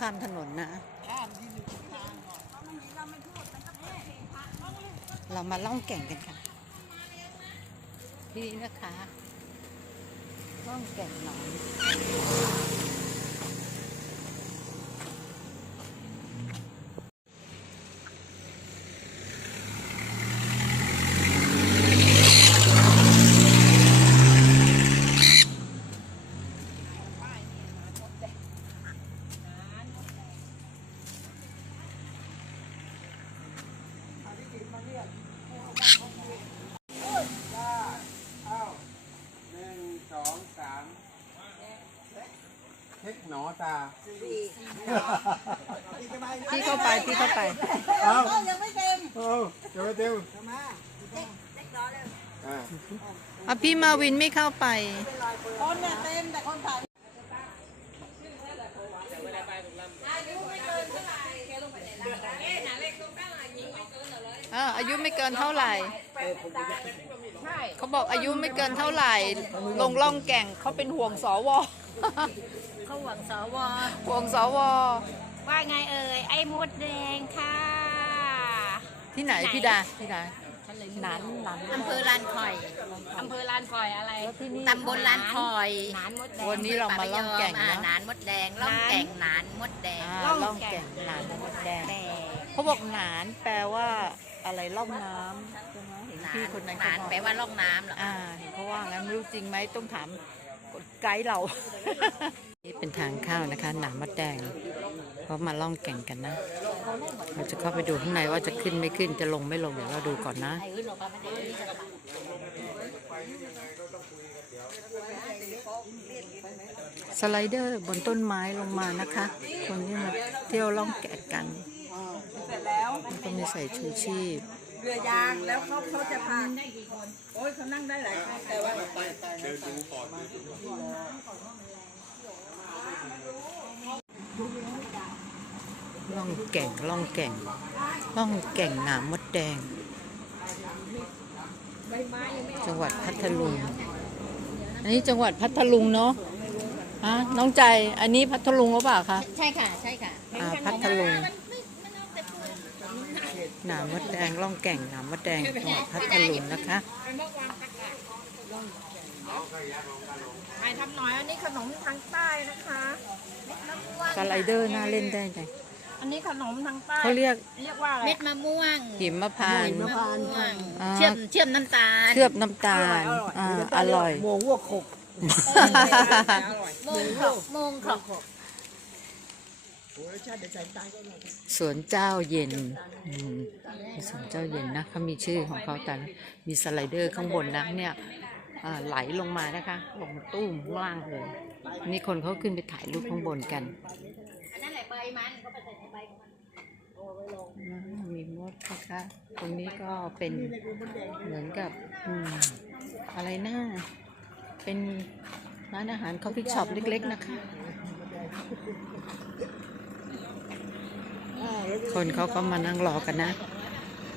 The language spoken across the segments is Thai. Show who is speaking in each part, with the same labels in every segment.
Speaker 1: ข้ามถนนนะ เรามาล่องแก่งกันค่ะนี่นะคะ ล่องแก่งหนอง
Speaker 2: อ้าวหนึ่งสองสามเช็คหนอ ตา
Speaker 1: พี่เข้าไปพี่เข้าไป
Speaker 2: เอ้า
Speaker 3: ยังไม่เต็ม
Speaker 2: เอ้าเดี๋ยวไปเต็ม
Speaker 3: มา
Speaker 2: อ่า
Speaker 1: อะพี่มาวินไม่เข้าไป
Speaker 3: คนเนี่ยเต็มแต่คนถ่าย
Speaker 1: เอออายุไม่เกินเท่าไหร่ เขาบอกอายุไม่เกินเท่าไหร่ ลงล่องแก่งเขาเป็นห่วงสว
Speaker 4: เขาหวังสว
Speaker 1: ห่วงสว
Speaker 4: ว่าไงเอ่ยไอ้มดแดงค่ะ
Speaker 1: ที่ไหนพี่ดาพี่ดาหนานหนาน
Speaker 4: อำเภอลานคอยอำเภอลานคอยอะไร
Speaker 1: แล้วที่นี่
Speaker 4: ตำบลลานคอยหนานมดแดง
Speaker 1: วันนี้เรามาล่องแก่ง
Speaker 4: อ่า
Speaker 1: เนาะ
Speaker 4: หนานมดแดงล่องแก่งหนานมดแดง
Speaker 1: อ่าล่องแก่งหนานมดแดง
Speaker 4: แดง
Speaker 1: เขาบอกหนานแปลว่าอะไรล่องน้ำใช่ไหมเห็น
Speaker 4: หนา
Speaker 1: พี่
Speaker 4: น
Speaker 1: คนนั้น
Speaker 4: ห
Speaker 1: เขา
Speaker 4: นาน
Speaker 1: บอก
Speaker 4: แปลว่าล่องน้ำเหรอ
Speaker 1: อ่าเห็นเขาว่างั้นไม่รู้จริงไหมต้องถามไกด์เรา นี่เป็นทางเข้านะคะหนามมดแดงเขามาล่องแก่งกันนะ เราจะเข้าไปดูข้างในว่าจะขึ้นไม่ขึ้นจะลงไม่ลงเดี๋ยวเราดูก่อนนะสไลเดอร์บนต้นไม้ลงมานะคะ คนที่มาเที่ยวล่องแก่งกัน
Speaker 3: เสร็จแล้ว
Speaker 1: แล้วก็มีใส่ชูชีพ
Speaker 3: เรือยางแล้วเขาเขาจะพาโอ้ยเขานั่งได้หลายคนแต่ว่าไปไปเดินดูก่อน
Speaker 1: ล่องแก่งล่องแก่งล่องแก่งหนามมดแดง จังหวัดพัทลุง อันนี้จังหวัดพัทลุงเนาะฮะน้องใจอันนี้พัทลุงหรือเปล่าคะ
Speaker 4: ใช่ค่ะ ใช่ค่ะ
Speaker 1: อ่าพัทลุงหนามมดแดงล่องแก่งหนามมดแดงจังหวัดพัทลุงนะคะ
Speaker 4: ไปทำหน่อยอันนี้ขนมทางใต้นะคะ
Speaker 1: สไลเดอร์น่าเล่นได้ไง
Speaker 4: อันนี้ขนมทางใต้
Speaker 1: เขาเรียก
Speaker 4: เรียกว่าอะไรเม็ดมะม่วง
Speaker 1: หิมพานต์
Speaker 4: มะม่วง
Speaker 1: อ่า
Speaker 4: เชื่อมเชื่อมน้ำตาล
Speaker 1: เคลือบน้ำตาลอ่าอร่อย
Speaker 3: โมวัวขก
Speaker 4: โมงขอกโมงขอก
Speaker 3: โอ้ยชาติเดี๋ยวใจตายก็หน่อย
Speaker 1: สวนเจ้าเย็นอืมสวนเจ้าเย็นนะเขามีชื่อของเขาแต่มีสไลเดอร์ข้างบนนะเนี่ยอ่าไหลลงมานะคะลงตู้มข้างล่างเลยนี่คนเขาขึ้นไปถ่ายรูปข้างบนกัน
Speaker 4: มันเขาไปใส่ในใบของมัน
Speaker 1: อ่ามีมดนะคะ ตรงนี้ก็เป็นเหมือนกับอืมอะไรนะเป็นร้านอาหารคอฟฟี่ช็อปเล็ก ๆ นะคะ คนเขาก็มานั่งรอกันนะ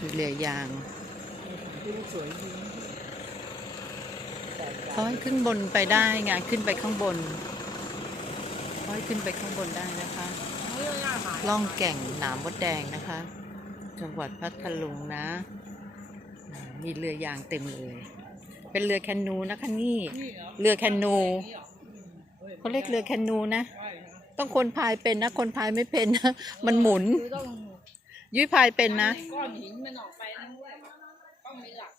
Speaker 1: มีเรือยางเขาให้ขึ้นบนไปได้ไงขึ้นไปข้างบนเขาให้ขึ้นไปข้างบนได้นะคะ ล่องแก่งหนามมดแดงนะคะ จังหวัดพัทลุงนะ มีเรือยางเต็มเลย เป็นเรือแคนูนะคะนี่เรือแคนูเขาเรียกเรือแคนูนะ ต้องคนพายเป็นนะ คนพายไม่เป็นนะ มันหมุน ยุ้ยพายเป็นนะ
Speaker 4: ก้อนหินมันออกไปนั่นด้วยต้องมีหลัก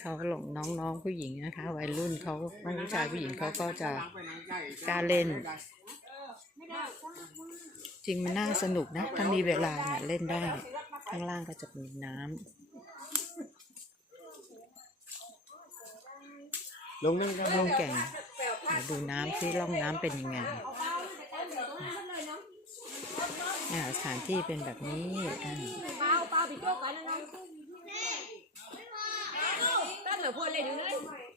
Speaker 1: เขาหลงน้องๆผู้หญิงนะคะ วัยรุ่นเขาผู้ชายผู้หญิงเขาก็จะ กล้าเล่น จริงมันน่าสนุกนะ ถ้ามีเวลาเนี่ยเล่นได้ ข้างล่างก็จะมีน้ำ
Speaker 2: ลงนั่งได้
Speaker 1: ล่องแก่งเดี๋ยวดูน้ำที่ล่องน้ำเป็นยังไงเนี่ยสถานที่เป็นแบบนี้อ่า
Speaker 5: เลยปล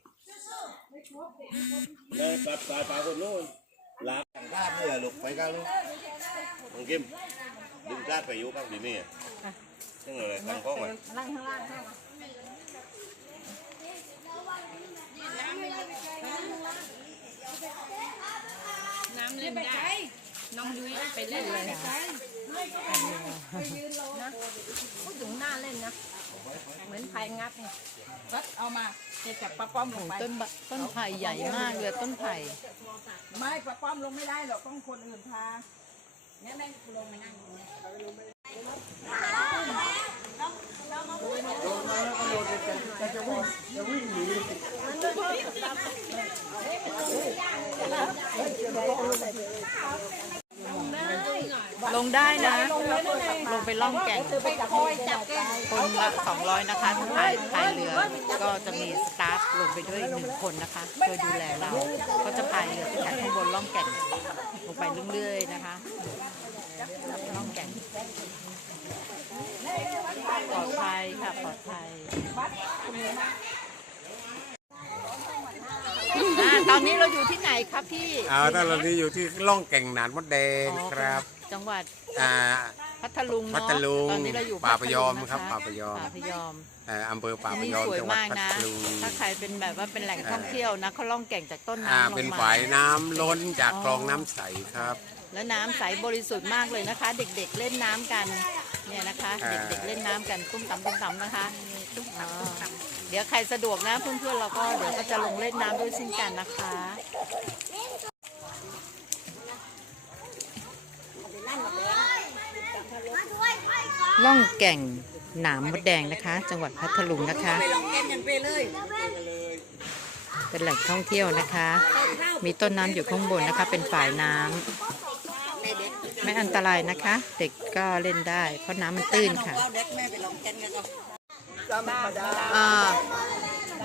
Speaker 5: าปลาปลาคนนู้นลากทางด้านนี่แหละลูกไปกันลูกมังกิมดึงด้านไปอยู่บ้างดีนี่ซึ่งอะไรทางกล้องอะ
Speaker 4: นั่งข้างล่างข้างเล่นได้น้องยุ้ยไปเล่นเลยนะพูดถึงหน้า เล่นนะเหมือนพายงับเนี่ย
Speaker 3: ก็เอามาเก็บกับป้าป้อมล
Speaker 1: โอ้
Speaker 3: ง
Speaker 1: โห
Speaker 3: ไป
Speaker 1: ต้นบะต้นไผ่ใหญ่มากเลยต้นไผ่
Speaker 3: ไม่ป้าป้อมลงไม่ได้หรอกต้องคนอื่นพาเนี่ยแม่ลงไปนั่งอยู่เนี่ย
Speaker 1: ลงไลงได้นะ ลงไปล่องแก่งคนละสองร้อยนะคะถ้าพายพายเรือก็จะมีสตาฟลงไปด้วยหนึ่งคนนะคะช่วยดูแลเราก็จะพายเรือขึ้นจากข้างบนล่องแก่งลงไปเรื่อยๆนะคะล่องแก่งปลอดภัยค่ะปลอดภัยตอนนี้เราอยู่ที่ไหนครับพี่
Speaker 2: อ่าตอนนี้อยู่ที่ล่องแก่งหนานมดแดงครับ
Speaker 1: จังหวัด
Speaker 2: อ่า
Speaker 1: พัทลุงเนาะ
Speaker 2: พัทลุง
Speaker 1: ตอนนี้เราอยู่
Speaker 2: ป่าพยอม
Speaker 1: พัทลุง
Speaker 2: ครับ
Speaker 1: นะะ
Speaker 2: ป่าพยอม
Speaker 1: ป่าพยอม
Speaker 2: เอ่ออำเภอป่าพ
Speaker 1: ที่
Speaker 2: ยอม
Speaker 1: สวย
Speaker 2: จังหวัด
Speaker 1: มาก
Speaker 2: พั
Speaker 1: นะ
Speaker 2: ทลุง
Speaker 1: ถ้าใครเป็นแบบว่าเป็นแหล่งท่องเที่ยวนะเขาล่องแก่งจากต้น
Speaker 2: อ่า
Speaker 1: น้ำลงมา
Speaker 2: เป็นฝายน้ำล้นจากคลองน้ำใสครับ
Speaker 1: แล้วน้ำใสบริสุทธิ์มากเลยนะคะ เด็กๆเล่นน้ำกันเนี่ยนะคะ
Speaker 2: อ่า
Speaker 1: เด็กๆเล่นน้ำกันตุ้มต่ำตุ้มต่ำนะคะอ๋อเดี๋ยวใครสะดวกนะเพื่อนๆเราก็เดี๋ยวก็จะลงเล่นน้ำด้วยเช่นกันนะคะ ล่องแก่งหนามมดแดงนะคะ จังหวัดพัทลุงนะคะ
Speaker 3: ไปลงแกนกันไปเลย
Speaker 1: เป็นแหล่งท่องเที่ยวนะคะ มีต้นน้ำอยู่ข้างบนนะคะ เป็นฝ่ายน้ำไม่อันตรายนะคะ เด็กก็เล่นได้ เพราะน้ำมันตื้นค่ะ
Speaker 3: เอาเด็กแม่ไปลงแกนกันก็
Speaker 1: อ่า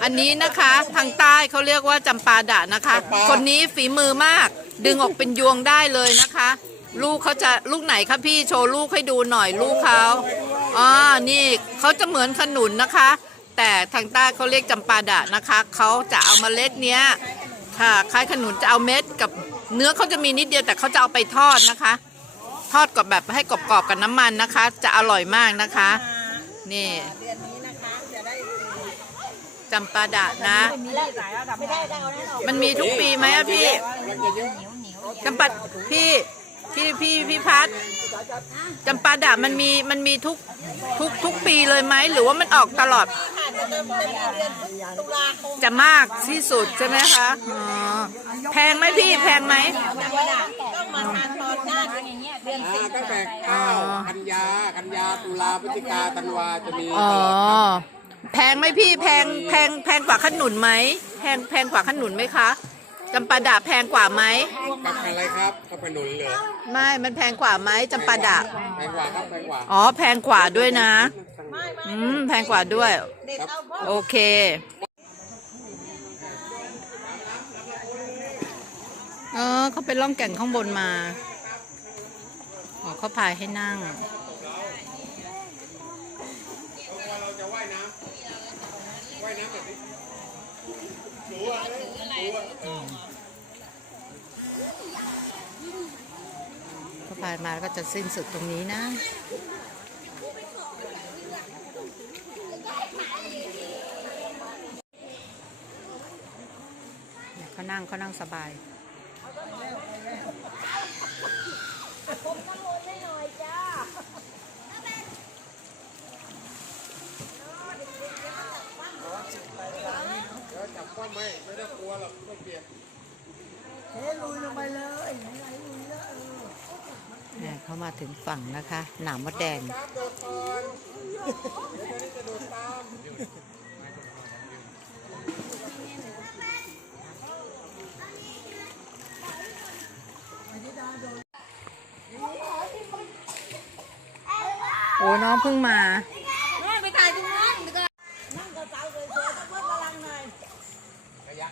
Speaker 1: อันนี้นะคะทางใต้เขาเรียกว่าจำปาดะนะคะ คนนี้ฝีมือมาก ดึงออกเป็นยวงได้เลยนะคะ ลูกเขาจะลูกไหนคะพี่โชว์ลูกให้ดูหน่อยลูกเขาอ่านี่เขาจะเหมือนขนุนนะคะ แต่ทางใต้เขาเรียกจำปาดะนะคะเขาจะเอาเมล็ดเนี้ยค่ะคล้ายขนุนจะเอาเม็ดกับเนื้อเขาจะมีนิดเดียวแต่เขาจะเอาไปทอดนะคะ ทอดกับแบบให้กรอบๆกับน้ำมันนะคะ จะอร่อยมากนะคะ นี่
Speaker 3: เดือนนี้นะคะจะได้
Speaker 1: จำปาดะนะ มันมีทุกปีไหมอะพี่จำปาพี่ พี่พี่พี่พัดจำปาดะมันมีมันมีทุกทุกทุกปีเลยไหมหรือว่ามันออกตลอดจะมากที่สุดใช่ไหมคะอ๋อแพงไหมพี่แพงไหม
Speaker 3: ต้องมาทานตอนหน้าเดือน
Speaker 2: อ่าตั้งแต่ข้าวกันยากันยาตุลาพฤศจิกาธันวาจะมี
Speaker 1: อ๋อ
Speaker 2: ตลอดครับ
Speaker 1: แพงไหมพี่แพงแพงแพงกว่าขนุนไหมแพงแพงกว่าขนุนไหมคะ จำปาดะแพงกว่าไหม
Speaker 2: กับอะไรครับข้าวขนุนเหรอ
Speaker 1: ไม่ มันแพงกว่าไหมจำปาดะ
Speaker 2: แพงกว่าครับแพงกว่า
Speaker 1: อ๋อ แพงกว่าด้วยนะ อืม แพงกว่าด้วย โอเค เออเขาไปล่องแก่งข้างบนมา อ๋อเขาพายให้นั่ง
Speaker 2: เขา
Speaker 1: พายมาก็จะสิ้นสุดตรงนี้นะเขานั่งเขานั่งสบาย
Speaker 2: จับก้อน ไม่ไม่ต้องกลัวหรอกไม่เปียก
Speaker 1: เนี่ยเขามาถึงฝั่งนะคะ หนามมดแดง
Speaker 2: ครับโดดก่อนเดี๋ยวนี้จะโดดตาม
Speaker 1: โอ้น้องเพิ่งมา
Speaker 3: ไปถ่ายตรงนั้นนั่งกับสาวสวยๆตะเพื่อนกำลังหน่อย
Speaker 2: ขยะ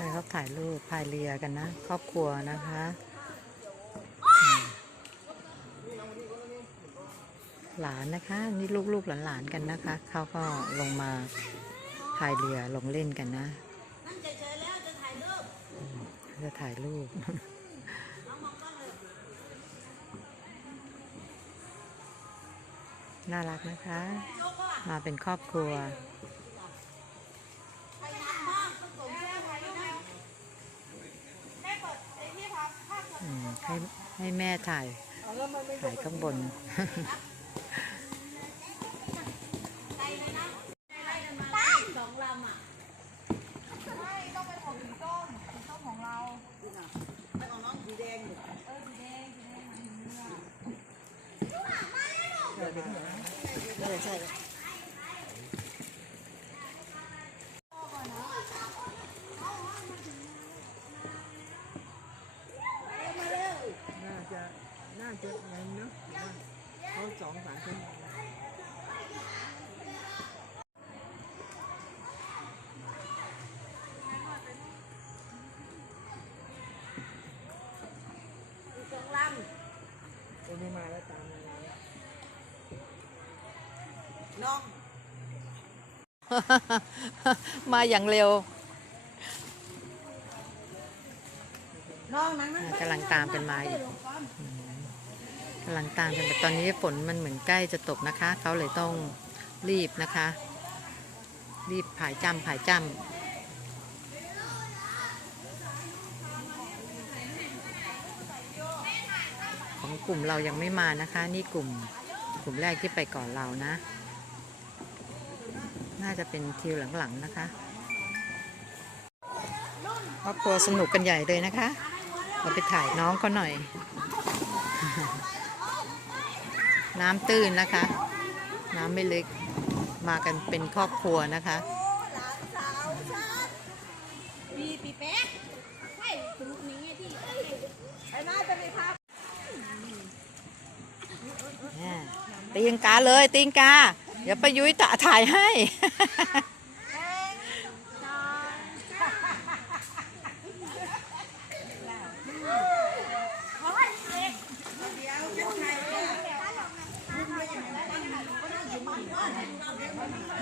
Speaker 2: ่เขา
Speaker 1: ถ่ายรูปพายเรือกันนะ ครอบครัวนะคะหลานนะคะ นี่ลูกๆหลานๆกันนะคะ เขาก็ลงมาพายเรือลงเล่นกันนะจะถ่ายรูปน่ารักนะคะ มาเป็นครอบครัว ให้ให้แม่ถ่าย ถ่ายข้างบน
Speaker 2: น่ น้อง มา
Speaker 3: อ
Speaker 1: ย่างเร็ว
Speaker 3: น้องนั่งนั่ง
Speaker 1: กำลังตามกันมาอีกอืมกำลังตามกันแต่ตอนนี้ฝนมันเหมือนใกล้จะตกนะคะ เขาเลยต้องรีบนะคะ รีบผายจำผายจำของกลุ่มเรายังไม่มานะคะ นี่กลุ่มกลุ่มแรกที่ไปก่อนเรานะ น่าจะเป็นทิวหลังๆนะคะครอบครัวสนุกกันใหญ่เลยนะคะ เราไปถ่ายน้องเขาหน่อย น้ำตื้นนะคะ น้ำไม่ลึกมากันเป็นครอบครัวนะคะ
Speaker 4: ปีปีเป๊ะใช่คุณนี้ที่
Speaker 3: ไอ้น้าจะไปพัก
Speaker 1: อ่าตีงกาเลยตีงกา เดี๋ยวประยุ้ยตะ ถ่ายให้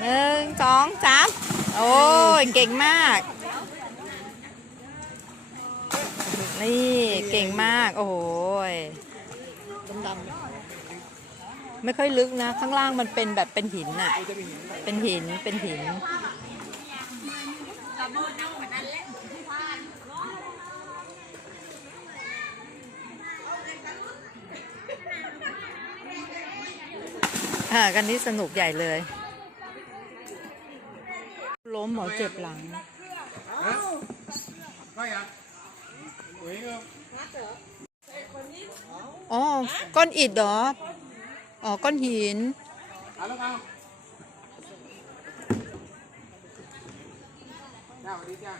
Speaker 1: หนึ่งสองสามโอ้ย เก่งมาก นี่ เก่งมาก โอ้โหย ไม่ค่อยลึกนะ ข้างล่างมันเป็นแบบเป็นหินอะเป็นหินเป็นหิน อ่ากันนี้สนุกใหญ่เลย ล้มหมอเจ็บหลัง
Speaker 2: ก็อยากโอ้ยก็
Speaker 1: อ๋อก้อนอิฐเหรอ อ๋อ ก้อนหิน
Speaker 2: เอาล้วเอาจ้าสวัสดีจ้า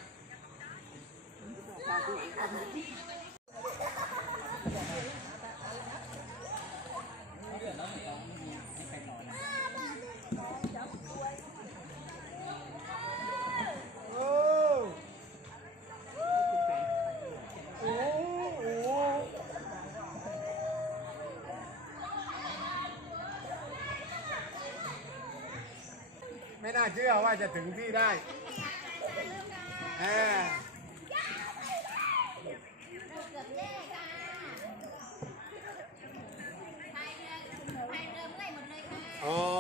Speaker 2: ไม่น่าเชื่อว่าจะถึงที่ได้แหมอ๋อ